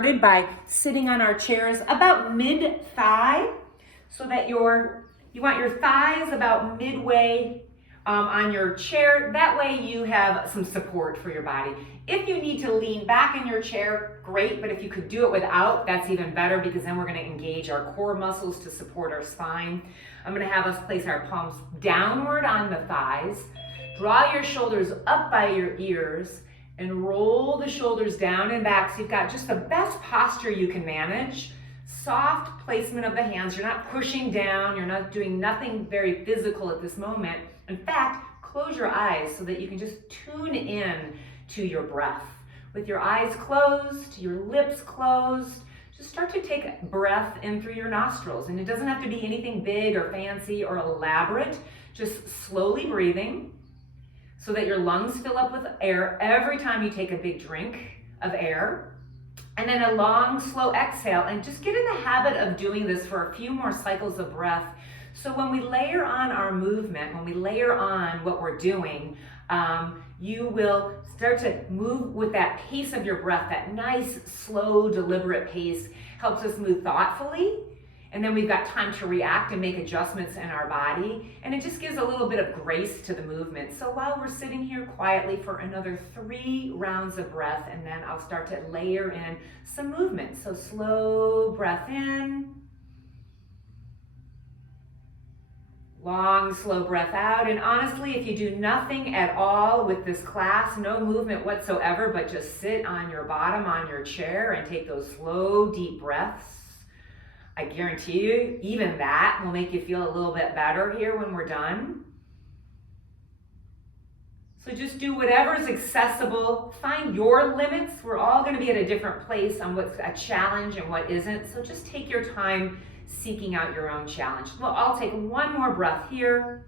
By sitting on our chairs about mid-thigh, so that you want your thighs about midway on your chair. That way you have some support for your body. If you need to lean back in your chair, great, but if you could do it without, that's even better, because then we're going to engage our core muscles to support our spine. I'm going to have us place our palms downward on the thighs. Draw your shoulders up by your ears and roll the shoulders down and back so you've got just the best posture you can manage. Soft placement of the hands. You're not pushing down. You're not doing nothing very physical at this moment. In fact, close your eyes so that you can just tune in to your breath. With your eyes closed, your lips closed, just start to take breath in through your nostrils. And it doesn't have to be anything big or fancy or elaborate. Just slowly breathing, so that your lungs fill up with air every time you take a big drink of air. And then a long, slow exhale, and just get in the habit of doing this for a few more cycles of breath. So when we layer on our movement, when we layer on what we're doing, you will start to move with that pace of your breath. That nice, slow, deliberate pace helps us move thoughtfully. And then we've got time to react and make adjustments in our body. And it just gives a little bit of grace to the movement. So while we're sitting here quietly for another 3 rounds of breath, and then I'll start to layer in some movement. So slow breath in. Long, slow breath out. And honestly, if you do nothing at all with this class, no movement whatsoever, but just sit on your bottom on your chair and take those slow, deep breaths, I guarantee you, even that will make you feel a little bit better here when we're done. So just do whatever is accessible. Find your limits. We're all going to be at a different place on what's a challenge and what isn't. So just take your time seeking out your own challenge. Well, I'll take one more breath here.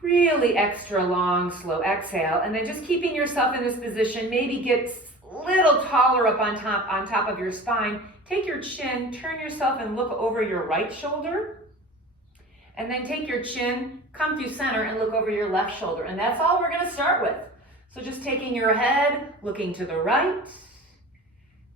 Really extra long, slow exhale. And then just keeping yourself in this position, maybe get little taller up on top of your spine. Take your chin, turn yourself and look over your right shoulder. And then take your chin, come through center and look over your left shoulder. And that's all we're going to start with. So just taking your head, looking to the right.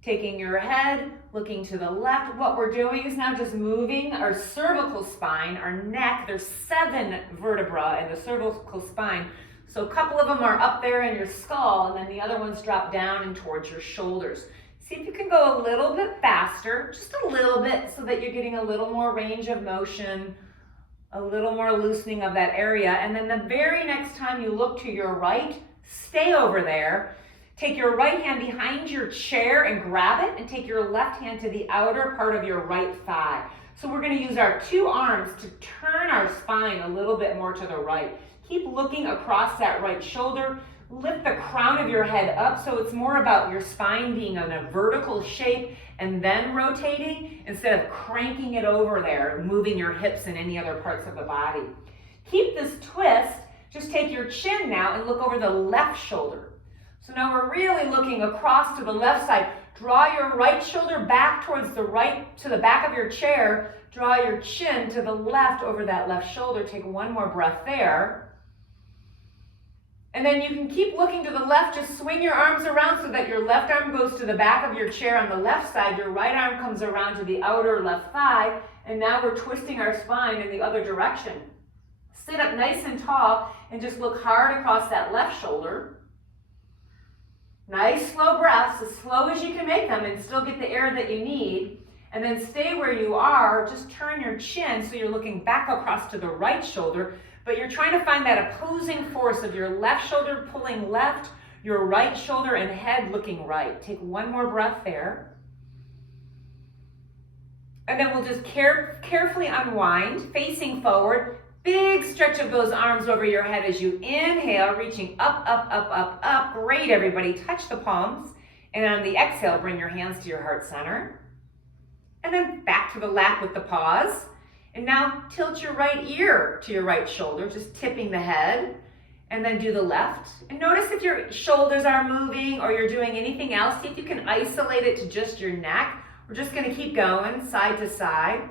Taking your head, looking to the left. What we're doing is now just moving our cervical spine, our neck. There's 7 vertebrae in the cervical spine. So a couple of them are up there in your skull, and then the other ones drop down and towards your shoulders. See if you can go a little bit faster, just a little bit, so that you're getting a little more range of motion, a little more loosening of that area. And then the very next time you look to your right, stay over there. Take your right hand behind your chair and grab it, and take your left hand to the outer part of your right thigh. So we're going to use our 2 arms to turn our spine a little bit more to the right. Keep looking across that right shoulder. Lift the crown of your head up so it's more about your spine being in a vertical shape and then rotating instead of cranking it over there, moving your hips and any other parts of the body. Keep this twist. Just take your chin now and look over the left shoulder. So now we're really looking across to the left side. Draw your right shoulder back towards the right, to the back of your chair. Draw your chin to the left over that left shoulder. Take one more breath there. And then you can keep looking to the left. Just swing your arms around so that your left arm goes to the back of your chair on the left side. Your right arm comes around to the outer left thigh. And now we're twisting our spine in the other direction. Sit up nice and tall and just look hard across that left shoulder. Nice slow breaths, as slow as you can make them, and still get the air that you need. And then stay where you are. Just turn your chin so you're looking back across to the right shoulder, but you're trying to find that opposing force of your left shoulder pulling left, your right shoulder and head looking right. Take one more breath there. And then we'll just carefully unwind, facing forward. Big stretch of those arms over your head as you inhale, reaching up, up, up, up, up. Great, everybody. Touch the palms. And on the exhale, bring your hands to your heart center. And then back to the lap with the pause. And now tilt your right ear to your right shoulder, just tipping the head. And then do the left. And notice if your shoulders are moving or you're doing anything else. See if you can isolate it to just your neck. We're just going to keep going side to side.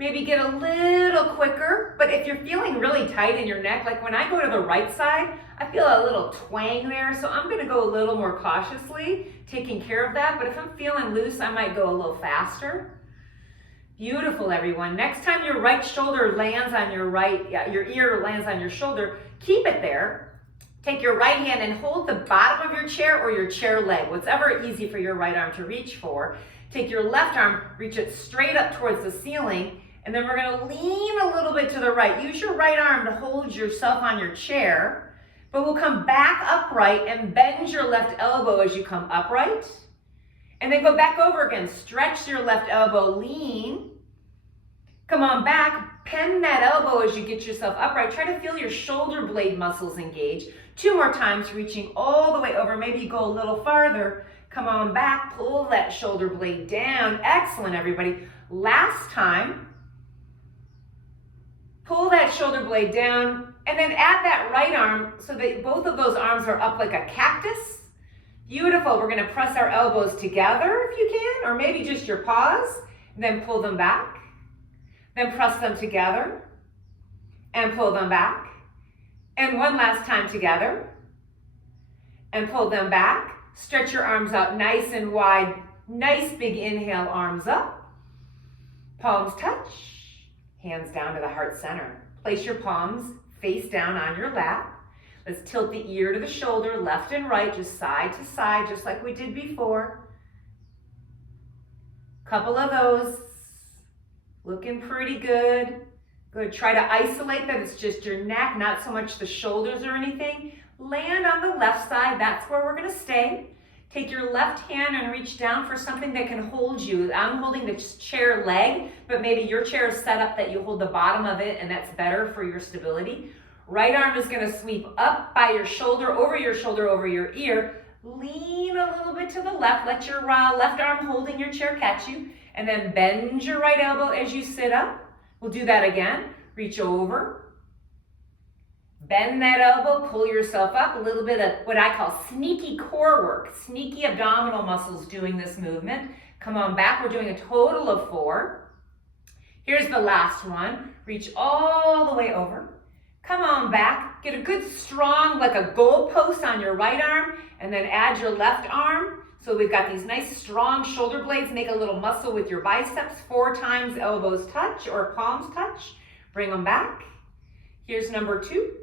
Maybe get a little quicker, but if you're feeling really tight in your neck, like when I go to the right side, I feel a little twang there, so I'm gonna go a little more cautiously, taking care of that, but if I'm feeling loose, I might go a little faster. Beautiful, everyone. Next time your right shoulder lands on your your ear lands on your shoulder, keep it there. Take your right hand and hold the bottom of your chair or your chair leg, whatever easy for your right arm to reach for. Take your left arm, reach it straight up towards the ceiling, and then we're gonna lean a little bit to the right. Use your right arm to hold yourself on your chair, but we'll come back upright and bend your left elbow as you come upright. And then go back over again. Stretch your left elbow, lean. Come on back, bend that elbow as you get yourself upright. Try to feel your shoulder blade muscles engage. 2 more times, reaching all the way over. Maybe you go a little farther. Come on back, pull that shoulder blade down. Excellent, everybody. Last time. Pull that shoulder blade down, and then add that right arm so that both of those arms are up like a cactus. Beautiful. We're going to press our elbows together if you can, or maybe just your paws, and then pull them back. Then press them together and pull them back. And one last time together and pull them back. Stretch your arms out nice and wide. Nice big inhale, arms up. Palms touch. Hands down to the heart center. Place your palms face down on your lap. Let's tilt the ear to the shoulder, left and right, just side to side, just like we did before. Couple of those. Looking pretty good. Good. Try to isolate that it's just your neck, not so much the shoulders or anything. Land on the left side. That's where we're going to stay. Take your left hand and reach down for something that can hold you. I'm holding the chair leg, but maybe your chair is set up that you hold the bottom of it, and that's better for your stability. Right arm is going to sweep up by your shoulder, over your ear. Lean a little bit to the left. Let your left arm holding your chair catch you. And then bend your right elbow as you sit up. We'll do that again. Reach over. Bend that elbow, pull yourself up. A little bit of what I call sneaky core work, sneaky abdominal muscles doing this movement. Come on back. We're doing a total of 4. Here's the last one. Reach all the way over. Come on back. Get a good strong, like a goal post on your right arm, and then add your left arm. So we've got these nice strong shoulder blades. Make a little muscle with your biceps. 4 times elbows touch or palms touch. Bring them back. Here's number 2.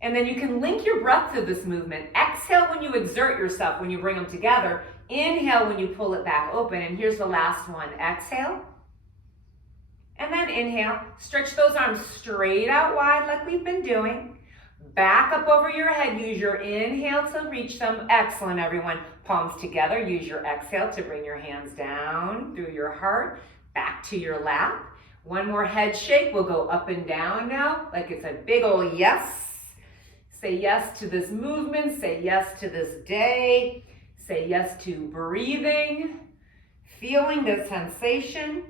And then you can link your breath to this movement. Exhale when you exert yourself, when you bring them together. Inhale when you pull it back open. And here's the last one. Exhale. And then inhale. Stretch those arms straight out wide like we've been doing. Back up over your head. Use your inhale to reach them. Excellent, everyone. Palms together. Use your exhale to bring your hands down through your heart. Back to your lap. One more head shake. We'll go up and down now like it's a big old yes. Say yes to this movement. Say yes to this day. Say yes to breathing. Feeling the sensation.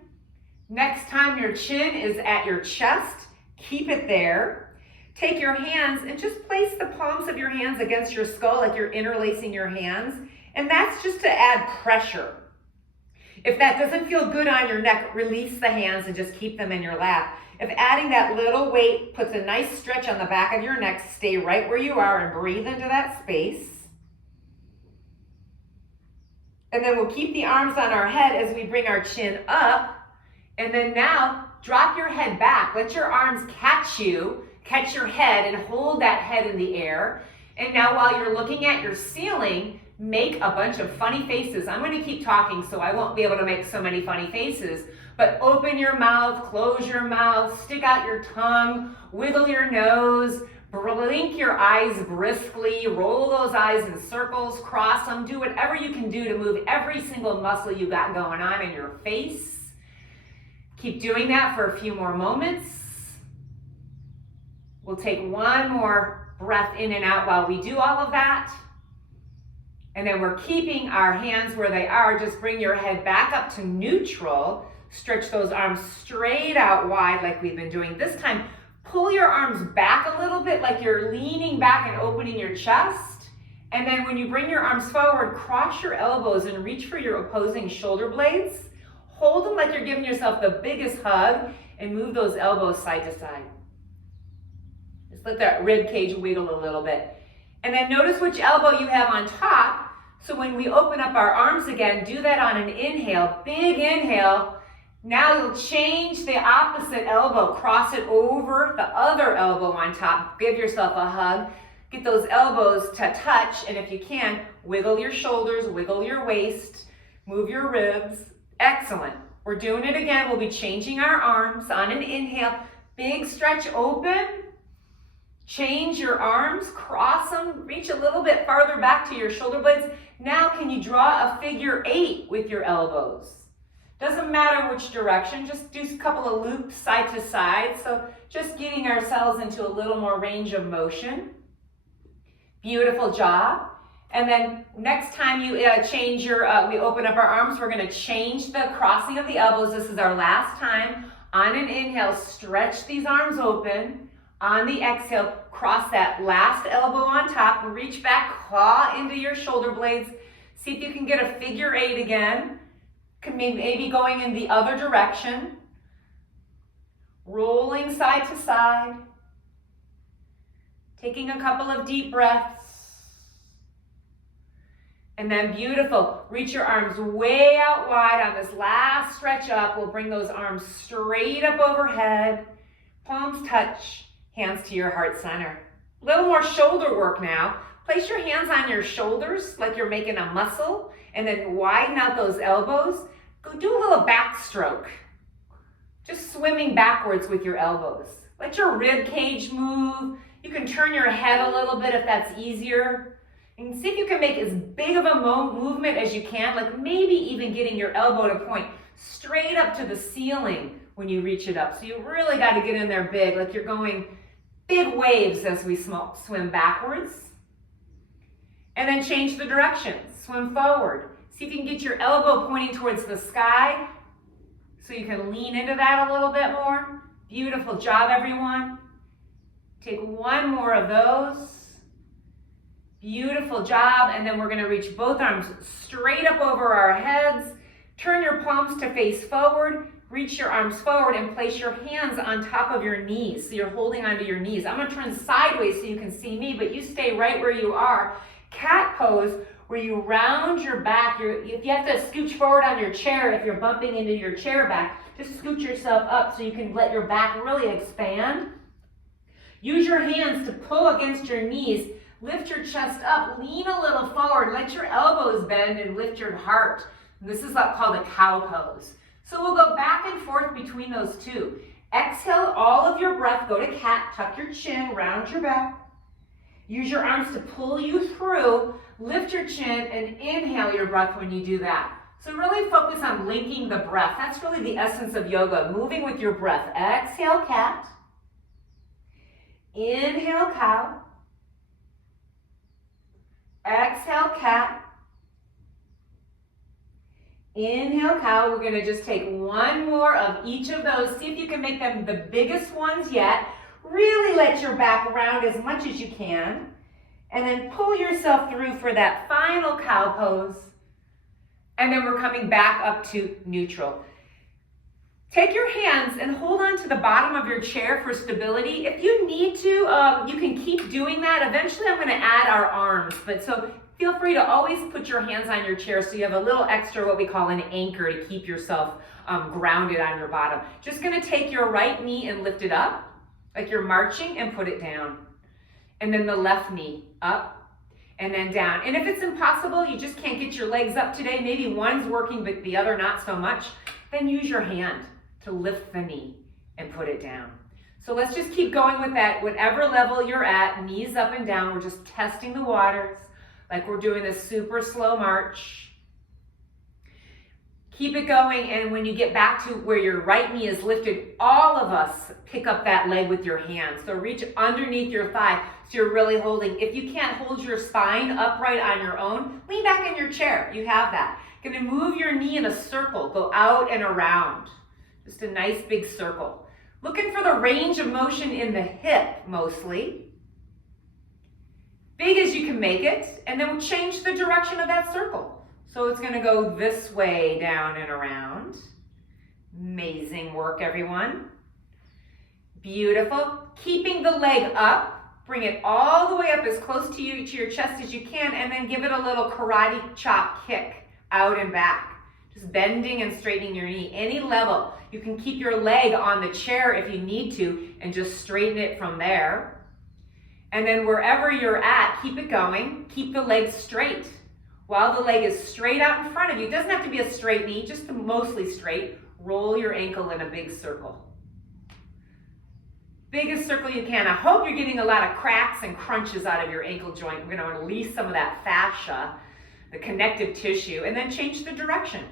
Next time your chin is at your chest, keep it there. Take your hands and just place the palms of your hands against your skull like you're interlacing your hands. And that's just to add pressure. If that doesn't feel good on your neck, release the hands and just keep them in your lap. If adding that little weight puts a nice stretch on the back of your neck, stay right where you are and breathe into that space. And then we'll keep the arms on our head as we bring our chin up. And then now drop your head back. Let your arms catch you, catch your head and hold that head in the air. And now while you're looking at your ceiling, make a bunch of funny faces. I'm going to keep talking so I won't be able to make so many funny faces. But open your mouth, close your mouth, stick out your tongue, wiggle your nose, blink your eyes briskly, roll those eyes in circles, cross them, do whatever you can do to move every single muscle you got going on in your face. Keep doing that for a few more moments. We'll take one more breath in and out while we do all of that. And then we're keeping our hands where they are. Just bring your head back up to neutral. Stretch those arms straight out wide like we've been doing. This time, pull your arms back a little bit like you're leaning back and opening your chest. And then when you bring your arms forward, cross your elbows and reach for your opposing shoulder blades. Hold them like you're giving yourself the biggest hug. and move those elbows side to side. Just let that rib cage wiggle a little bit. And then notice which elbow you have on top. So when we open up our arms again, do that on an inhale, big inhale. Now you'll change the opposite elbow, cross it over the other elbow on top. Give yourself a hug. Get those elbows to touch, and if you can, wiggle your shoulders, wiggle your waist, move your ribs. Excellent. We're doing it again. We'll be changing our arms on an inhale. Big stretch open. Change your arms, cross them, reach a little bit farther back to your shoulder blades. Now can you draw a figure 8 with your elbows? Doesn't matter which direction, just do a couple of loops side to side. So just getting ourselves into a little more range of motion. Beautiful job. And then next time you change your, we open up our arms, we're gonna change the crossing of the elbows. This is our last time. On an inhale, stretch these arms open. On the exhale, cross that last elbow on top, reach back, claw into your shoulder blades. See if you can get a figure 8 again. Maybe going in the other direction. Rolling side to side. Taking a couple of deep breaths. And then beautiful. Reach your arms way out wide on this last stretch up. We'll bring those arms straight up overhead. Palms touch. Hands to your heart center. A little more shoulder work now. Place your hands on your shoulders like you're making a muscle, and then widen out those elbows. Go do a little backstroke. Just swimming backwards with your elbows. Let your rib cage move. You can turn your head a little bit if that's easier. And see if you can make as big of a movement as you can, like maybe even getting your elbow to point straight up to the ceiling when you reach it up. So you really got to get in there big, like you're going big waves as we swim backwards. And then change the direction. Swim forward. See if you can get your elbow pointing towards the sky so you can lean into that a little bit more. Beautiful job, everyone. Take one more of those. Beautiful job. And then we're going to reach both arms straight up over our heads. Turn your palms to face forward. Reach your arms forward and place your hands on top of your knees. So you're holding onto your knees. I'm going to turn sideways so you can see me, but you stay right where you are. Cat pose, where you round your back. If you have to scooch forward on your chair, if you're bumping into your chair back, just scoot yourself up so you can let your back really expand. Use your hands to pull against your knees. Lift your chest up. Lean a little forward. Let your elbows bend and lift your heart. And this is called a cow pose. So we'll go back and forth between those two. Exhale all of your breath. Go to cat. Tuck your chin. Round your back. Use your arms to pull you through. Lift your chin and inhale your breath when you do that. So really focus on linking the breath. That's really the essence of yoga. Moving with your breath. Exhale cat. Inhale cow. Exhale cat. Inhale cow. We're going to just take one more of each of those. See if you can make them the biggest ones yet. Really let your back round as much as you can. And then pull yourself through for that final cow pose. And then we're coming back up to neutral. Take your hands and hold on to the bottom of your chair for stability. If you need to, you can keep doing that. Eventually I'm going to add our arms. But so feel free to always put your hands on your chair so you have a little extra what we call an anchor to keep yourself grounded on your bottom. Just going to take your right knee and lift it up like you're marching and put it down. And then the left knee up and then down. And if it's impossible, you just can't get your legs up today, maybe one's working but the other not so much, then use your hand to lift the knee and put it down. So let's just keep going with that. Whatever level you're at, knees up and down. We're just testing the waters like we're doing this super slow march. Keep it going, and when you get back to where your right knee is lifted, all of us pick up that leg with your hands. So reach underneath your thigh so you're really holding. If you can't hold your spine upright on your own, lean back in your chair. You have that. Going to move your knee in a circle. Go out and around. Just a nice big circle. Looking for the range of motion in the hip mostly. Big as you can make it, and then we'll change the direction of that circle. So it's going to go this way, down and around. Amazing work, everyone. Beautiful. Keeping the leg up, bring it all the way up as close to your chest as you can, and then give it a little karate chop kick out and back. Just bending and straightening your knee. Any level. You can keep your leg on the chair if you need to and just straighten it from there. And then wherever you're at, keep it going. Keep the leg straight. While the leg is straight out in front of you, it doesn't have to be a straight knee, just mostly straight. Roll your ankle in a big circle. Biggest circle you can. I hope you're getting a lot of cracks and crunches out of your ankle joint. We're going to release some of that fascia, the connective tissue, and then change the direction.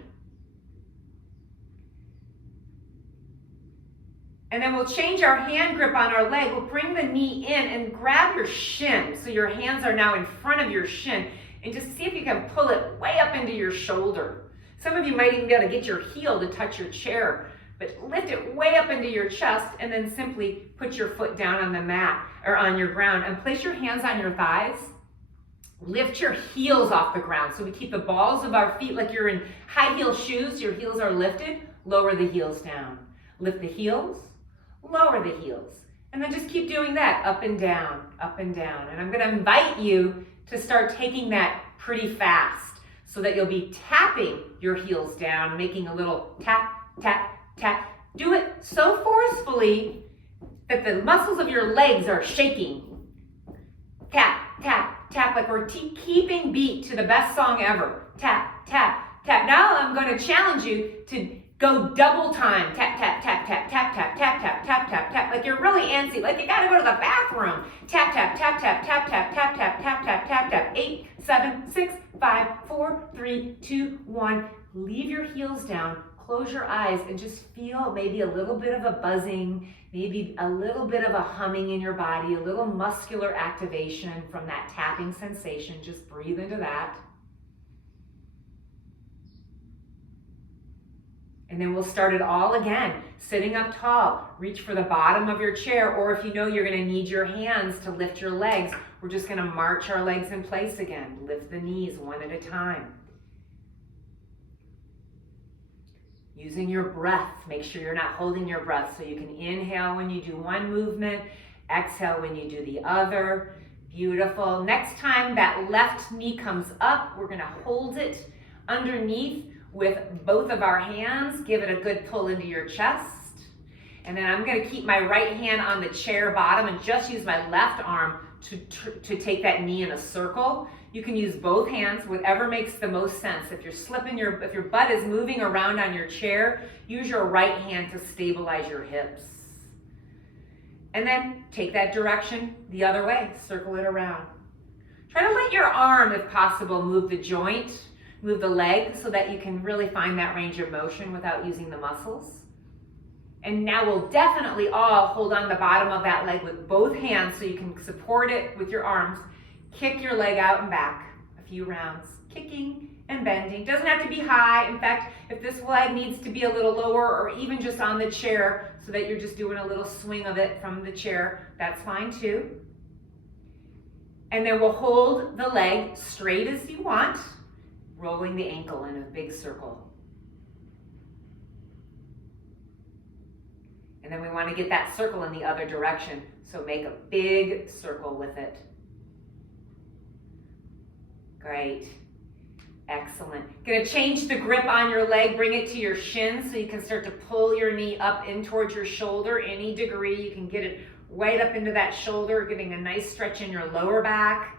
And then we'll change our hand grip on our leg. We'll bring the knee in and grab your shin. So your hands are now in front of your shin. And just see if you can pull it way up into your shoulder. Some of you might even be able to get your heel to touch your chair. But lift it way up into your chest and then simply put your foot down on the mat or on your ground and place your hands on your thighs. Lift your heels off the ground. So we keep the balls of our feet like you're in high heel shoes. Your heels are lifted. Lower the heels down. Lift the heels. Lower the heels. And then just keep doing that up and down, up and down. And I'm going to invite you to start taking that pretty fast so that you'll be tapping your heels down, making a little tap, tap, tap. Do it so forcefully that the muscles of your legs are shaking. Tap, tap, tap, like we're keeping beat to the best song ever. Tap, tap, tap. Now I'm going to challenge you to go double time. Tap, tap, tap, tap, tap, tap, tap, tap, tap, tap, tap. Like you're really antsy, like you gotta go to the bathroom. Tap, tap, tap, tap, tap, tap, tap, tap, tap, tap, tap, tap. 8, 7, 6, 5, 4, 3, 2, 1. Leave your heels down. Close your eyes and just feel maybe a little bit of a buzzing, maybe a little bit of a humming in your body, a little muscular activation from that tapping sensation. Just breathe into that. And then we'll start it all again. Sitting up tall, reach for the bottom of your chair, or if you know you're gonna need your hands to lift your legs, we're just gonna march our legs in place again. Lift the knees one at a time. Using your breath, make sure you're not holding your breath so you can inhale when you do one movement, exhale when you do the other. Beautiful. Next time that left knee comes up, we're gonna hold it underneath with both of our hands. Give it a good pull into your chest. And then I'm gonna keep my right hand on the chair bottom and just use my left arm to take that knee in a circle. You can use both hands, whatever makes the most sense. If you're slipping if your butt is moving around on your chair, use your right hand to stabilize your hips. And then take that direction the other way, circle it around. Try to let your arm, if possible, move the joint, move the leg so that you can really find that range of motion without using the muscles. And now we'll definitely all hold on the bottom of that leg with both hands so you can support it with your arms. Kick your leg out and back a few rounds, kicking and bending. Doesn't have to be high. In fact, if this leg needs to be a little lower or even just on the chair so that you're just doing a little swing of it from the chair, that's fine too. And then we'll hold the leg straight as you want, rolling the ankle in a big circle. And then we want to get that circle in the other direction. So make a big circle with it. Great. Excellent. Gonna change the grip on your leg, bring it to your shin so you can start to pull your knee up in towards your shoulder. Any degree, you can get it right up into that shoulder, getting a nice stretch in your lower back.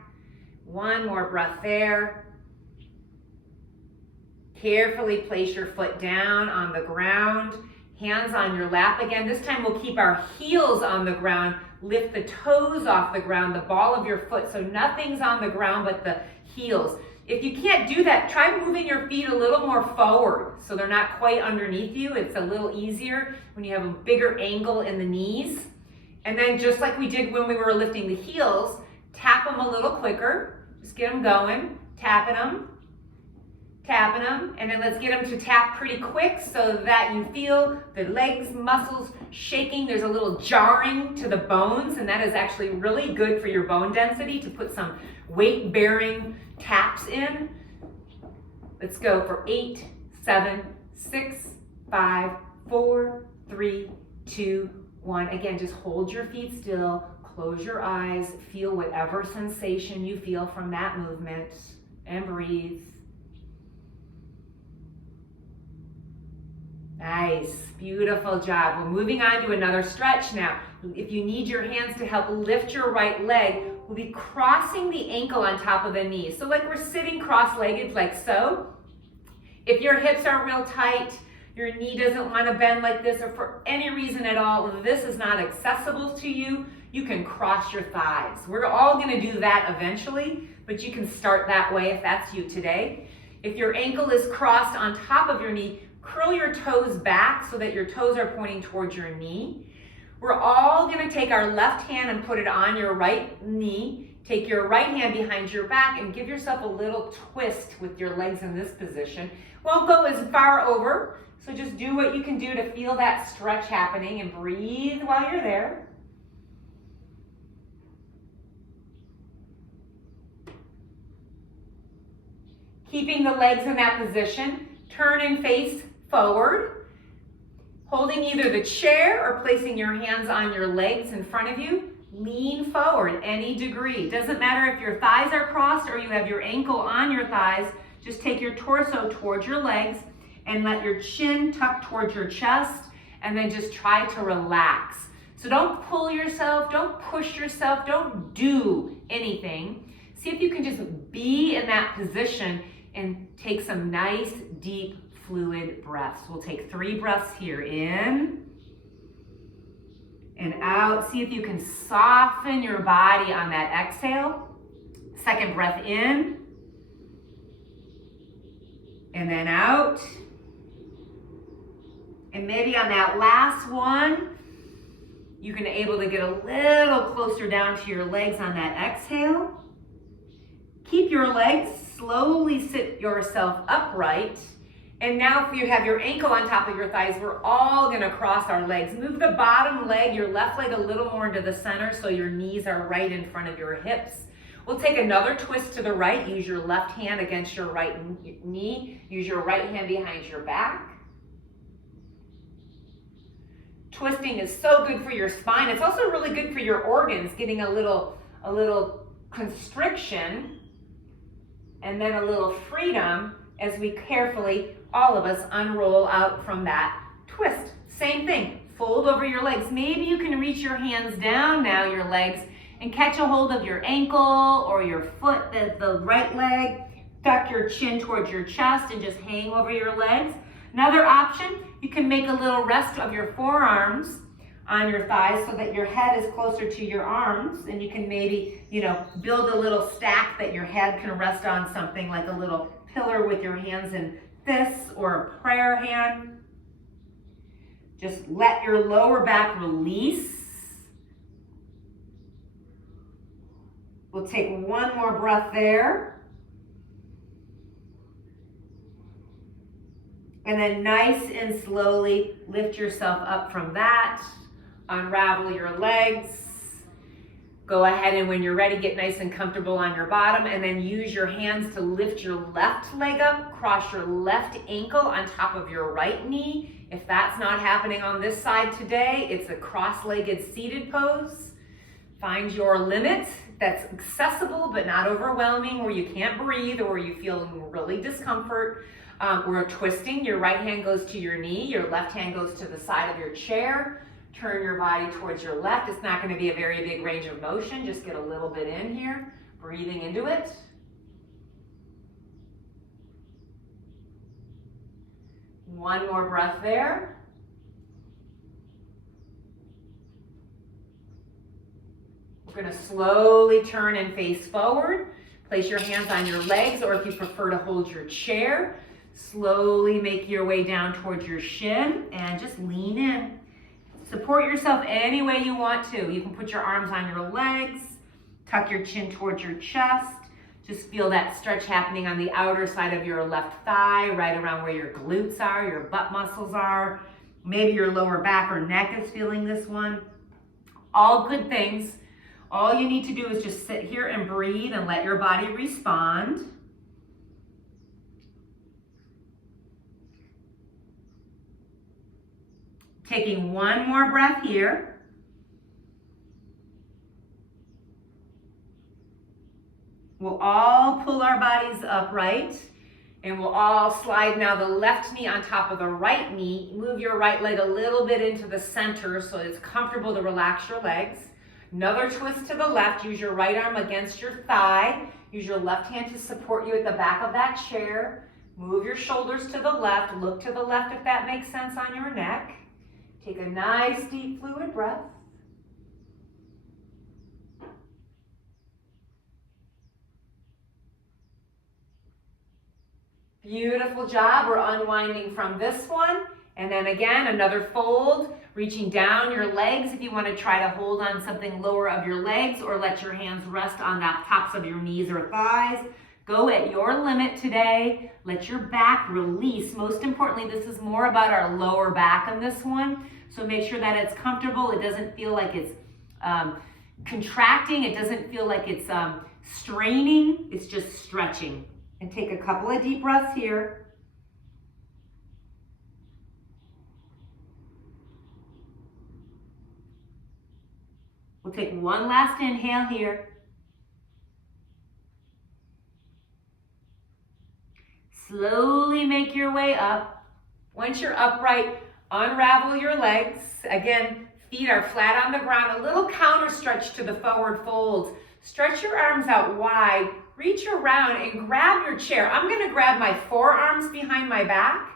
One more breath there. Carefully place your foot down on the ground. Hands on your lap again. This time we'll keep our heels on the ground. Lift the toes off the ground, the ball of your foot, so nothing's on the ground but the heels. If you can't do that, try moving your feet a little more forward so they're not quite underneath you. It's a little easier when you have a bigger angle in the knees. And then just like we did when we were lifting the heels, tap them a little quicker. Just get them going, tapping them, and then let's get them to tap pretty quick so that you feel the legs, muscles shaking. There's a little jarring to the bones, and that is actually really good for your bone density to put some weight-bearing taps in. Let's go for 8, 7, 6, 5, 4, 3, 2, one. Again, just hold your feet still, close your eyes, feel whatever sensation you feel from that movement, and breathe. Nice, beautiful job. We're moving on to another stretch now. If you need your hands to help lift your right leg, we'll be crossing the ankle on top of the knee. So like we're sitting cross-legged like so. If your hips aren't real tight, your knee doesn't want to bend like this, or for any reason at all, this is not accessible to you, you can cross your thighs. We're all going to do that eventually, but you can start that way if that's you today. If your ankle is crossed on top of your knee, curl your toes back so that your toes are pointing towards your knee. We're all going to take our left hand and put it on your right knee. Take your right hand behind your back and give yourself a little twist with your legs in this position. Won't go as far over, so just do what you can do to feel that stretch happening and breathe while you're there. Keeping the legs in that position, turn and face forward, holding either the chair or placing your hands on your legs in front of you. Lean forward any degree. Doesn't matter if your thighs are crossed or you have your ankle on your thighs. Just take your torso towards your legs and let your chin tuck towards your chest, and then just try to relax. So don't pull yourself, don't push yourself, don't do anything. See if you can just be in that position and take some nice, deep, fluid breaths. We'll take 3 breaths here. In and out. See if you can soften your body on that exhale. Second breath in. And then out. And maybe on that last one, you can able to get a little closer down to your legs on that exhale. Keep your legs, slowly sit yourself upright. And now if you have your ankle on top of your thighs, we're all gonna cross our legs. Move the bottom leg, your left leg a little more into the center so your knees are right in front of your hips. We'll take another twist to the right. Use your left hand against your right knee. Use your right hand behind your back. Twisting is so good for your spine. It's also really good for your organs, getting a little constriction and then a little freedom as we carefully, all of us, unroll out from that twist. Same thing, fold over your legs. Maybe you can reach your hands down now, your legs, and catch a hold of your ankle or your foot, the right leg. Tuck your chin towards your chest and just hang over your legs. Another option, you can make a little rest of your forearms on your thighs so that your head is closer to your arms, and you can maybe, build a little stack that your head can rest on, something like a little pillar with your hands in fists or a prayer hand. Just let your lower back release. We'll take one more breath there. And then nice and slowly lift yourself up from that. Unravel your legs. Go ahead and when you're ready, get nice and comfortable on your bottom, and then use your hands to lift your left leg up, cross your left ankle on top of your right knee. If that's not happening on this side today, it's a cross-legged seated pose. Find your limit that's accessible but not overwhelming, where you can't breathe or where you feel really discomfort. We're twisting. Your right hand goes to your knee, your left hand goes to the side of your chair. Turn your body towards your left. It's not going to be a very big range of motion. Just get a little bit in here, breathing into it. One more breath there. We're going to slowly turn and face forward. Place your hands on your legs, or if you prefer to hold your chair, slowly make your way down towards your shin and just lean in. Support yourself any way you want to. You can put your arms on your legs, tuck your chin towards your chest. Just feel that stretch happening on the outer side of your left thigh, right around where your glutes are, your butt muscles are. Maybe your lower back or neck is feeling this one. All good things. All you need to do is just sit here and breathe and let your body respond. Taking one more breath here. We'll all pull our bodies upright, and we'll all slide now the left knee on top of the right knee. Move your right leg a little bit into the center so it's comfortable to relax your legs. Another twist to the left. Use your right arm against your thigh. Use your left hand to support you at the back of that chair. Move your shoulders to the left. Look to the left if that makes sense on your neck. Take a nice deep fluid breath. Beautiful job. We're unwinding from this one. And then again, another fold, reaching down your legs if you want to try to hold on something lower of your legs, or let your hands rest on the tops of your knees or thighs. Go at your limit today. Let your back release. Most importantly, this is more about our lower back on this one. So make sure that it's comfortable. It doesn't feel like it's contracting. It doesn't feel like it's straining. It's just stretching. And take a couple of deep breaths here. We'll take one last inhale here. Slowly make your way up. Once you're upright, unravel your legs. Again, feet are flat on the ground. A little counter stretch to the forward folds. Stretch your arms out wide. Reach around and grab your chair. I'm going to grab my forearms behind my back.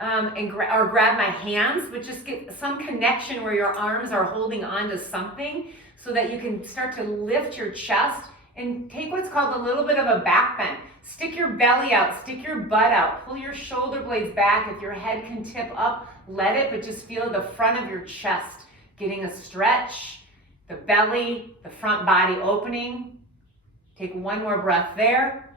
Or grab my hands, but just get some connection where your arms are holding on to something so that you can start to lift your chest and take what's called a little bit of a back bend. Stick your belly out, stick your butt out, pull your shoulder blades back. If your head can tip up, let it, but just feel the front of your chest getting a stretch, the belly, the front body opening. Take one more breath there.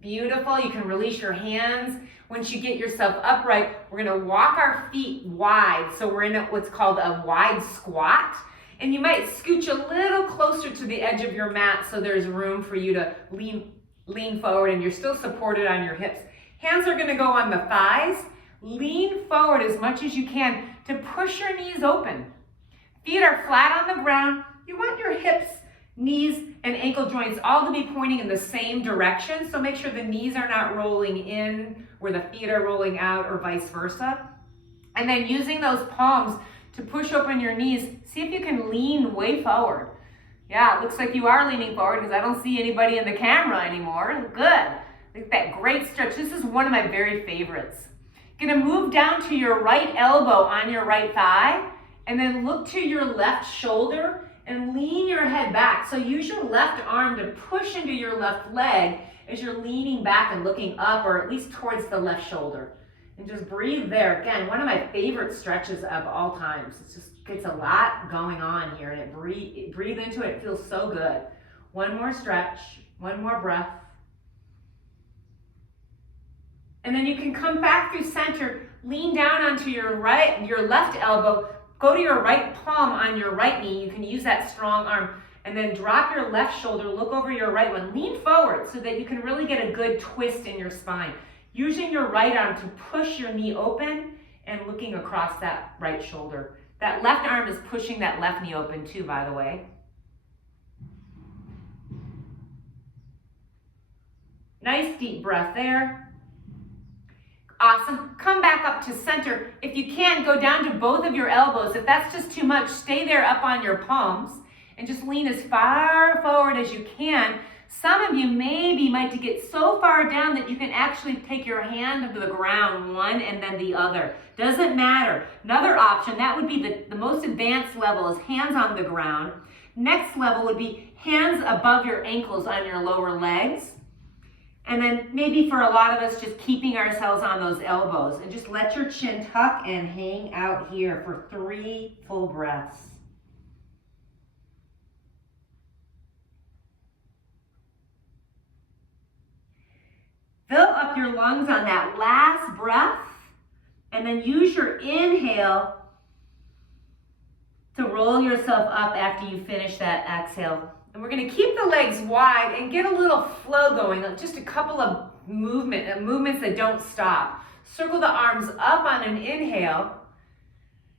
Beautiful. You can release your hands. Once you get yourself upright, we're going to walk our feet wide. So we're in what's called a wide squat. And you might scooch a little closer to the edge of your mat so there's room for you to lean forward and you're still supported on your hips. Hands are going to go on the thighs. Lean forward as much as you can to push your knees open. Feet are flat on the ground. You want your hips, knees, and ankle joints all to be pointing in the same direction. So make sure the knees are not rolling in where the feet are rolling out or vice versa. And then using those palms to push open your knees, see if you can lean way forward. Yeah, it looks like you are leaning forward because I don't see anybody in the camera anymore. Good. Look at that great stretch. This is one of my very favorites. Gonna move down to your right elbow on your right thigh and then look to your left shoulder and lean your head back. So use your left arm to push into your left leg as you're leaning back and looking up or at least towards the left shoulder. And just breathe there. Again, one of my favorite stretches of all times. It just gets a lot going on here and breathe into it. It feels so good. One more stretch, one more breath. And then you can come back through center, lean down onto your left elbow, go to your right palm on your right knee. You can use that strong arm. And then drop your left shoulder, look over your right one. Lean forward so that you can really get a good twist in your spine. Using your right arm to push your knee open and looking across that right shoulder. That left arm is pushing that left knee open too, by the way. Nice deep breath there. Awesome. Come back up to center. If you can, go down to both of your elbows. If that's just too much, stay there up on your palms and just lean as far forward as you can. Some of you maybe might get so far down that you can actually take your hand to the ground, one and then the other. Doesn't matter. Another option, that would be the most advanced level, is hands on the ground. Next level would be hands above your ankles on your lower legs. And then maybe for a lot of us, just keeping ourselves on those elbows. And just let your chin tuck and hang out here for 3 full breaths. Fill up your lungs on that last breath, and then use your inhale to roll yourself up after you finish that exhale. And we're going to keep the legs wide and get a little flow going, just a couple of movements that don't stop. Circle the arms up on an inhale,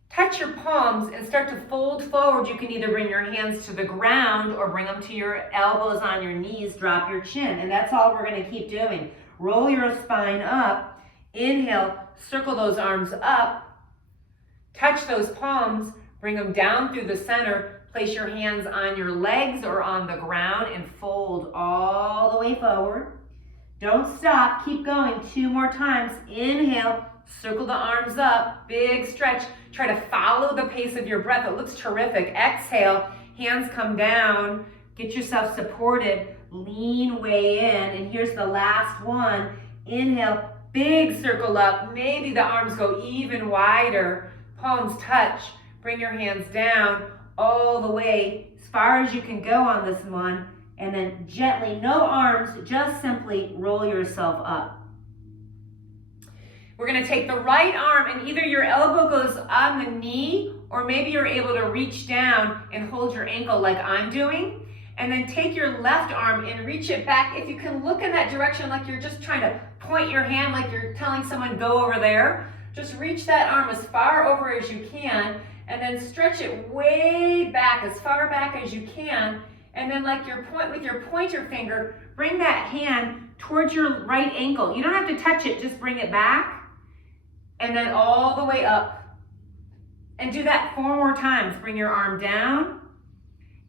touch your palms and start to fold forward. You can either bring your hands to the ground or bring them to your elbows on your knees, drop your chin. And that's all we're gonna keep doing. Roll your spine up, inhale, circle those arms up, touch those palms, bring them down through the center, place your hands on your legs or on the ground and fold all the way forward. Don't stop, keep going, 2 more times. Inhale, circle the arms up, big stretch. Try to follow the pace of your breath. It looks terrific. Exhale, hands come down, get yourself supported, lean way in, and here's the last one. Inhale, big circle up, maybe the arms go even wider, palms touch, bring your hands down all the way as far as you can go on this one, and then gently, no arms, just simply roll yourself up. We're gonna take the right arm and either your elbow goes on the knee or maybe you're able to reach down and hold your ankle like I'm doing. And then take your left arm and reach it back. If you can look in that direction like you're just trying to point your hand like you're telling someone go over there. Just reach that arm as far over as you can and then stretch it way back, as far back as you can. And then like with your pointer finger, bring that hand towards your right ankle. You don't have to touch it, just bring it back. And then all the way up. And do that 4 more times. Bring your arm down,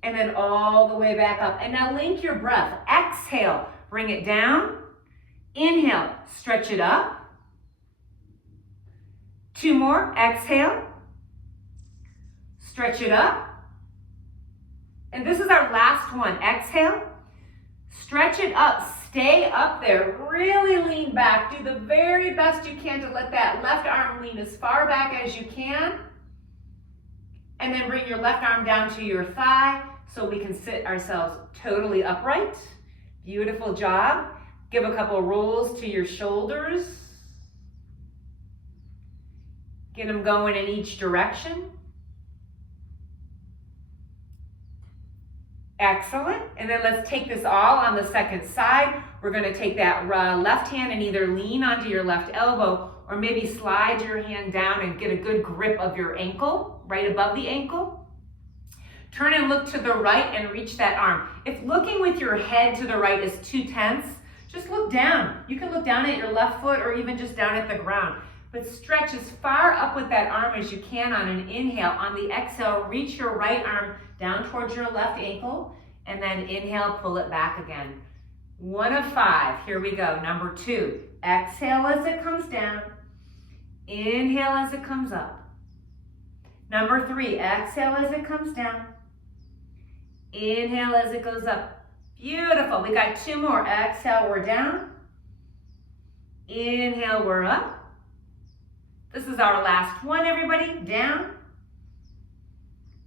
and then all the way back up. And now link your breath. Exhale, bring it down. Inhale, stretch it up. 2 more, exhale. Stretch it up. And this is our last one. Exhale, stretch it up. Stay up there, really lean back. Do the very best you can to let that left arm lean as far back as you can. And then bring your left arm down to your thigh so we can sit ourselves totally upright. Beautiful job. Give a couple rolls to your shoulders. Get them going in each direction. Excellent. And then let's take this all on the second side. We're going to take that left hand and either lean onto your left elbow or maybe slide your hand down and get a good grip of your ankle, right above the ankle. Turn and look to the right and reach that arm. If looking with your head to the right is too tense, just look down. You can look down at your left foot or even just down at the ground. But stretch as far up with that arm as you can on an inhale. On the exhale, reach your right arm down towards your left ankle, and then inhale, pull it back again. 1 of 5, here we go. Number 2, exhale as it comes down, inhale as it comes up. Number 3, exhale as it comes down, inhale as it goes up. Beautiful, we got 2 more. Exhale, we're down, inhale, we're up. This is our last one, everybody. Down,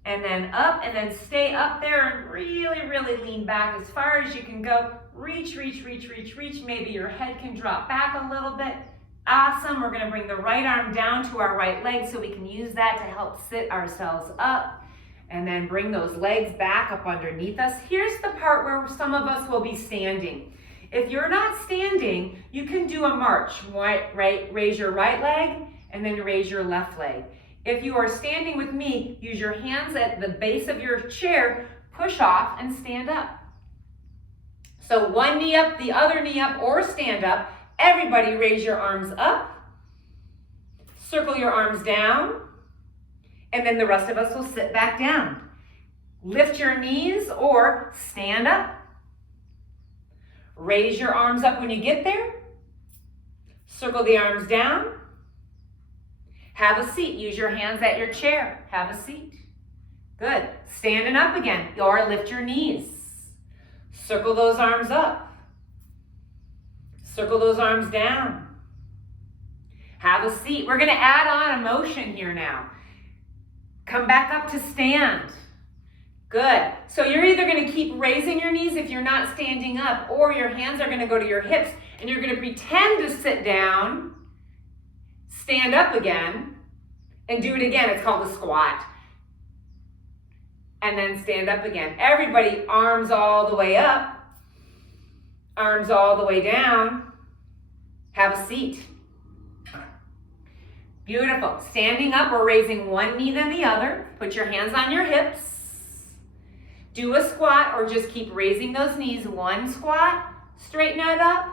and then up, and then stay up there and really, really lean back as far as you can go. Reach, reach, reach, reach, reach. Maybe your head can drop back a little bit. Awesome. We're going to bring the right arm down to our right leg so we can use that to help sit ourselves up. And then bring those legs back up underneath us. Here's the part where some of us will be standing. If you're not standing, you can do a march. Raise your right leg and then raise your left leg. If you are standing with me, use your hands at the base of your chair, push off and stand up. So one knee up, the other knee up, or stand up. Everybody raise your arms up. Circle your arms down. And then the rest of us will sit back down. Lift your knees or stand up. Raise your arms up when you get there. Circle the arms down. Have a seat. Use your hands at your chair. Have a seat. Good. Standing up again. Or lift your knees. Circle those arms up. Circle those arms down. Have a seat. We're going to add on a motion here now. Come back up to stand. Good. So you're either going to keep raising your knees if you're not standing up, or your hands are going to go to your hips and you're going to pretend to sit down, stand up again, and do it again. It's called a squat. And then stand up again. Everybody, arms all the way up, arms all the way down. Have a seat. Beautiful. Standing up or raising one knee then the other. Put your hands on your hips. Do a squat or just keep raising those knees. One squat, straighten it up.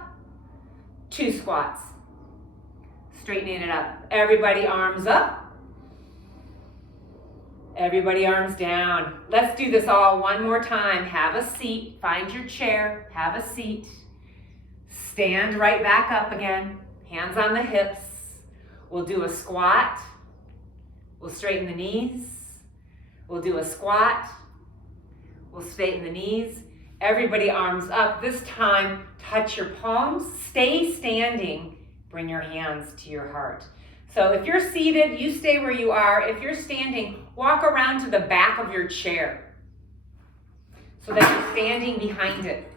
Two squats, straightening it up. Everybody arms up. Everybody arms down. Let's do this all one more time. Have a seat, find your chair, have a seat. Stand right back up again. Hands on the hips. We'll do a squat. We'll straighten the knees. We'll do a squat. We'll straighten the knees. Everybody arms up. This time, touch your palms. Stay standing. Bring your hands to your heart. So if you're seated, you stay where you are. If you're standing, walk around to the back of your chair so that you're standing behind it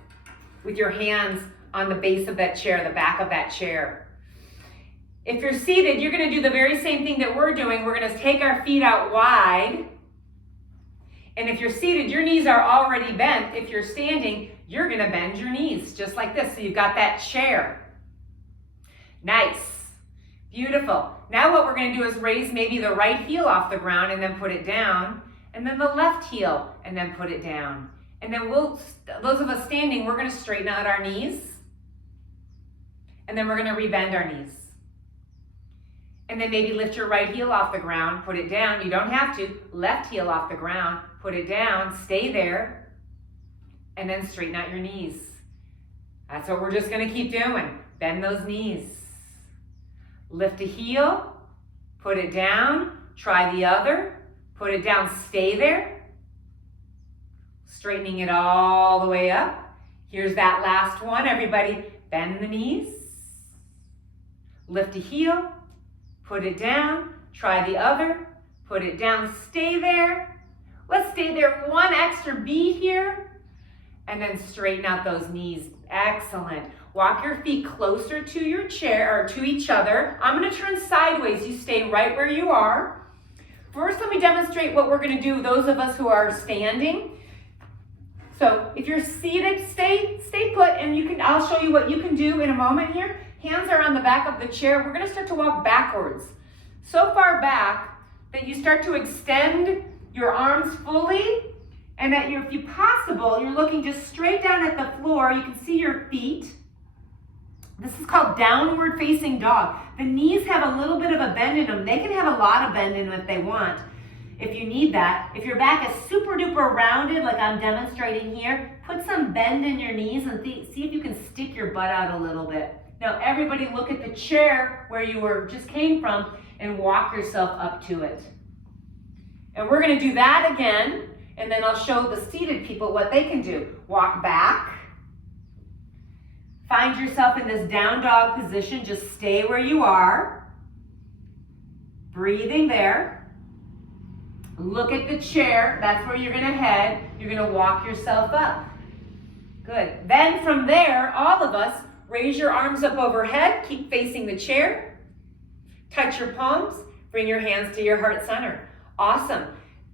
with your hands on the base of that chair, the back of that chair. If you're seated, you're going to do the very same thing that we're doing. We're going to take our feet out wide. And if you're seated, your knees are already bent. If you're standing, you're going to bend your knees just like this. So you've got that chair. Nice. Beautiful. Now what we're going to do is raise maybe the right heel off the ground and then put it down. And then the left heel and then put it down. And then those of us standing, we're going to straighten out our knees. And then we're going to rebend our knees. And then maybe lift your right heel off the ground, put it down. You don't have to. Left heel off the ground, put it down, stay there, and then straighten out your knees. That's what we're just going to keep doing. Bend those knees. Lift a heel, put it down, try the other, put it down, stay there. Straightening it all the way up. Here's that last one. Everybody bend the knees. Lift a heel, put it down, try the other, put it down, stay there. Let's stay there one extra beat here, and then straighten out those knees. Excellent. Walk your feet closer to your chair, or to each other. I'm going to turn sideways. You stay right where you are. First, let me demonstrate what we're going to do, those of us who are standing. So if you're seated, stay put, and I'll show you what you can do in a moment here. Hands are on the back of the chair. We're going to start to walk backwards. So far back that you start to extend your arms fully, and that if possible, you're looking just straight down at the floor. You can see your feet. This is called downward facing dog. The knees have a little bit of a bend in them. They can have a lot of bend in them if they want, if you need that. If your back is super duper rounded, like I'm demonstrating here, put some bend in your knees and see if you can stick your butt out a little bit. Now everybody look at the chair where you just came from and walk yourself up to it. And we're going to do that again, and then I'll show the seated people what they can do. Walk back. Find yourself in this down dog position. Just stay where you are. Breathing there. Look at the chair. That's where you're going to head. You're going to walk yourself up. Good. Then from there, all of us, raise your arms up overhead. Keep facing the chair. Touch your palms. Bring your hands to your heart center. Awesome.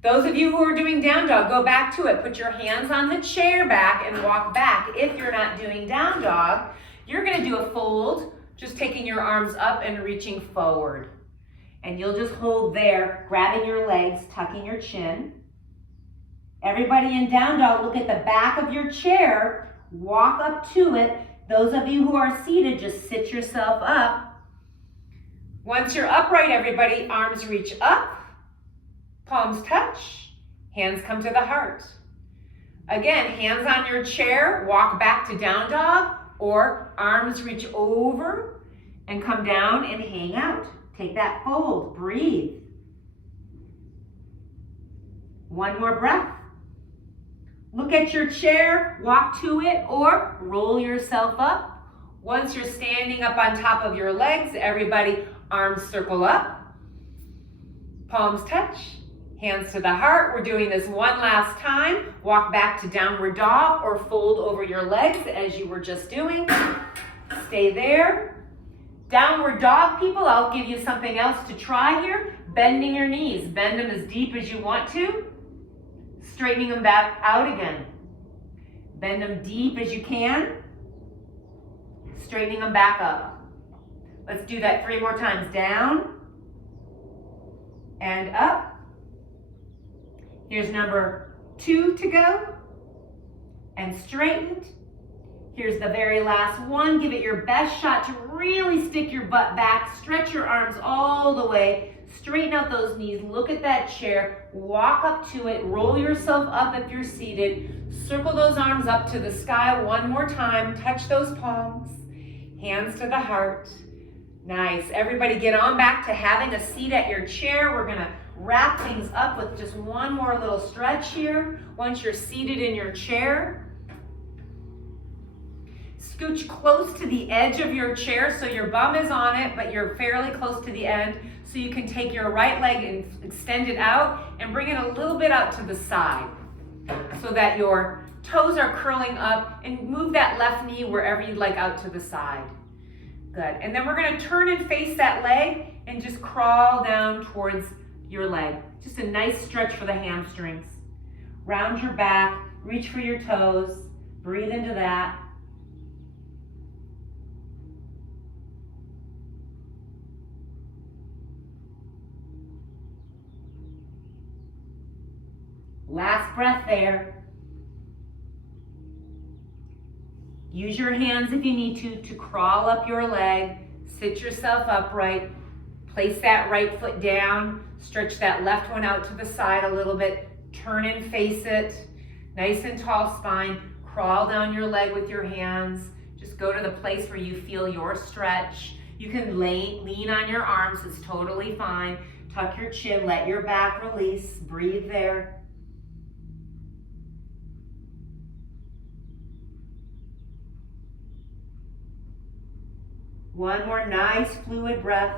Those of you who are doing down dog, go back to it. Put your hands on the chair back and walk back. If you're not doing down dog, you're going to do a fold, just taking your arms up and reaching forward. And you'll just hold there, grabbing your legs, tucking your chin. Everybody in down dog, look at the back of your chair. Walk up to it. Those of you who are seated, just sit yourself up. Once you're upright, everybody, arms reach up. Palms touch, hands come to the heart. Again, hands on your chair, walk back to down dog, or arms reach over and come down and hang out. Take that fold, breathe. One more breath. Look at your chair, walk to it, or roll yourself up. Once you're standing up on top of your legs, everybody, arms circle up, palms touch. Hands to the heart. We're doing this one last time. Walk back to downward dog or fold over your legs as you were just doing. Stay there. Downward dog, people, I'll give you something else to try here. Bending your knees. Bend them as deep as you want to. Straightening them back out again. Bend them deep as you can. Straightening them back up. Let's do that 3 more times. Down, and up. Here's number 2 to go, and straightened. Here's the very last one. Give it your best shot to really stick your butt back, stretch your arms all the way, straighten out those knees, look at that chair, walk up to it, roll yourself up if you're seated, circle those arms up to the sky one more time, touch those palms, hands to the heart. Nice. Everybody get on back to having a seat at your chair. We're gonna wrap things up with just one more little stretch here. Once you're seated in your chair, scooch close to the edge of your chair so your bum is on it, but you're fairly close to the end, so you can take your right leg and extend it out and bring it a little bit out to the side so that your toes are curling up, and move that left knee wherever you'd like out to the side. Good. And then we're going to turn and face that leg and just crawl down towards your leg. Just a nice stretch for the hamstrings. Round your back, reach for your toes, breathe into that. Last breath there. Use your hands if you need to crawl up your leg. Sit yourself upright. Place that right foot down. Stretch that left one out to the side a little bit. Turn and face it. Nice and tall spine. Crawl down your leg with your hands. Just go to the place where you feel your stretch. You can lean on your arms. It's totally fine. Tuck your chin. Let your back release. Breathe there. One more nice fluid breath.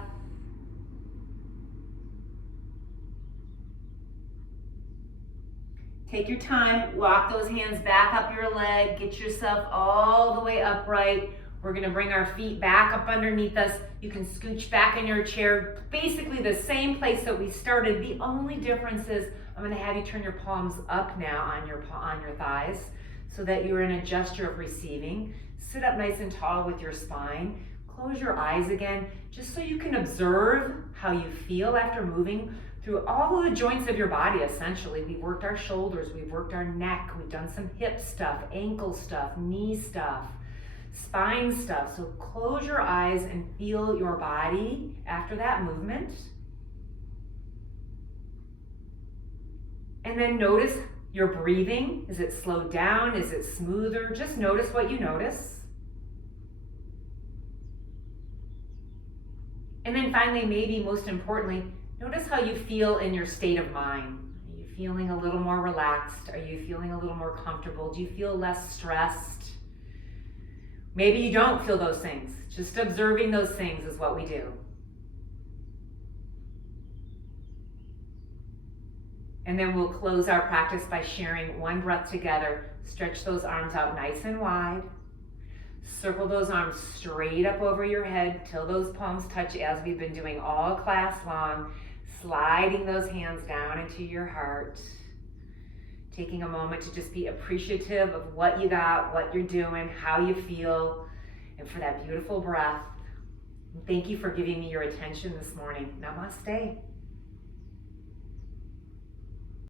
Take your time, walk those hands back up your leg, get yourself all the way upright. We're gonna bring our feet back up underneath us. You can scooch back in your chair, basically the same place that we started. The only difference is I'm gonna have you turn your palms up now on your thighs so that you're in a gesture of receiving. Sit up nice and tall with your spine. Close your eyes again, just so you can observe how you feel after moving through all of the joints of your body, essentially. We've worked our shoulders, we've worked our neck, we've done some hip stuff, ankle stuff, knee stuff, spine stuff. So close your eyes and feel your body after that movement. And then notice your breathing. Is it slowed down? Is it smoother? Just notice what you notice. And then finally, maybe most importantly, notice how you feel in your state of mind. Are you feeling a little more relaxed? Are you feeling a little more comfortable? Do you feel less stressed? Maybe you don't feel those things. Just observing those things is what we do. And then we'll close our practice by sharing one breath together. Stretch those arms out nice and wide. Circle those arms straight up over your head till those palms touch, as we've been doing all class long. Sliding those hands down into your heart. Taking a moment to just be appreciative of what you got, what you're doing, how you feel, and for that beautiful breath. Thank you for giving me your attention this morning. Namaste.